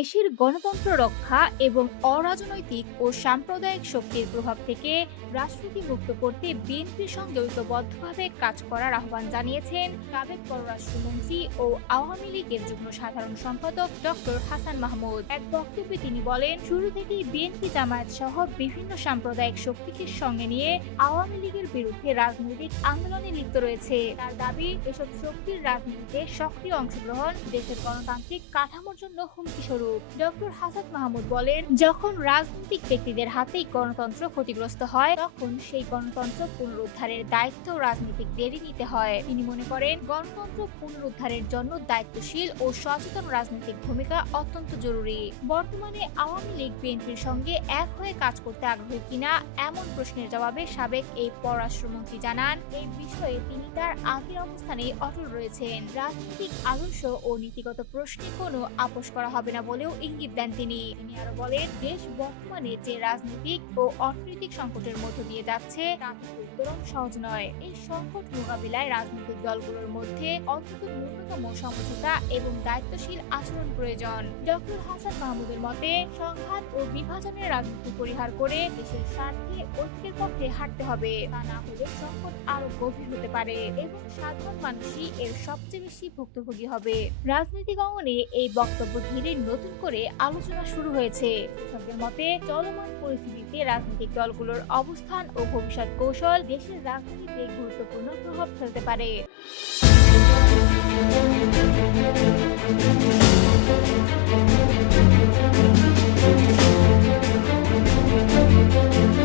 দেশের গণতন্ত্র রক্ষা এবং অরাজনৈতিক ও সাম্প্রদায়িক শক্তির প্রভাব থেকে রাষ্ট্রকে মুক্ত করতে বিএনপির সঙ্গে ঐক্যবদ্ধভাবে কাজ করার আহ্বান জানিয়েছেন সাবেক পররাষ্ট্রমন্ত্রী ও আওয়ামী লীগের যুগ্ম সাধারণ সম্পাদক ডক্টর হাসান মাহমুদ। এক বক্তব্যে তিনি বলেন, শুরু থেকেই বিএনপি জামায়াত সহ বিভিন্ন সাম্প্রদায়িক শক্তিকে সঙ্গে নিয়ে আওয়ামী লীগের বিরুদ্ধে রাজনৈতিক আন্দোলনে লিপ্ত রয়েছে। তার দাবি, এসব শক্তির রাজনীতিতে সক্রিয় অংশগ্রহণ দেশের গণতান্ত্রিক কাঠামোর জন্য হুমকি স্বরূপ। ডক্টর হাসান মাহমুদ বলেন, যখন রাজনৈতিক ব্যক্তিদের হাতেই গণতন্ত্র ক্ষতিগ্রস্ত হয় তখন সেই গণতন্ত্র পুনরুদ্ধারের দায়িত্ব রাজনীতিকদেরই নিতে হয়। তিনি মনে করেন, গণতন্ত্র পুনরুদ্ধারের জন্য দায়িত্বশীল ও সচেতন রাজনৈতিক ভূমিকা অত্যন্ত জরুরি। বর্তমানে আওয়ামী লীগ বিএনপির সঙ্গে এক হয়ে কাজ করতে আগ্রহী কিনা এমন প্রশ্নের জবাবে সাবেক এই পররাষ্ট্রমন্ত্রী জানান, এই বিষয়ে তিনি তার আগের অবস্থানেই অটল রয়েছেন। রাজনৈতিক আদর্শ ও নীতিগত প্রশ্নে কোনো আপোষ করা হবে না বলেও ইঙ্গিত দেন তিনি। আরো বলেন, দেশ বর্তমানে যে রাজনৈতিক ও অর্থনৈতিক সংকটের মধ্য দিয়ে যাচ্ছে তা উত্তরণ সহজ নয়। এই সংকট মোকাবিলায় রাজনৈতিক দলগুলোর মধ্যে অন্তত ন্যূনতম সমঝোতা এবং দায়িত্বশীল আচরণ প্রয়োজন। ডক্টর হাসান মাহমুদের মতে, সংঘাত ও বিভাজনের রাজনীতি পরিহার করে দেশের স্বার্থে ঐক্যের পক্ষে হাঁটতে হবে। তা না হলে সংকট আরো গভীর হতে পারে এবং সাধারণ মানুষই এর সবচেয়ে বেশি ভুক্তভোগী হবে। রাজনৈতিক অঙ্গনে এই বক্তব্য ঘিরে নতুন করে আলোচনা শুরু হয়েছে। বিশেষজ্ঞদের মতে, চলমান পরিস্থিতিতে রাজনৈতিক দলগুলোর অবস্থান ও ভবিষ্যৎ কৌশল দেশের রাজনীতিতে গুরুত্বপূর্ণ প্রভাব ফেলতে পারে।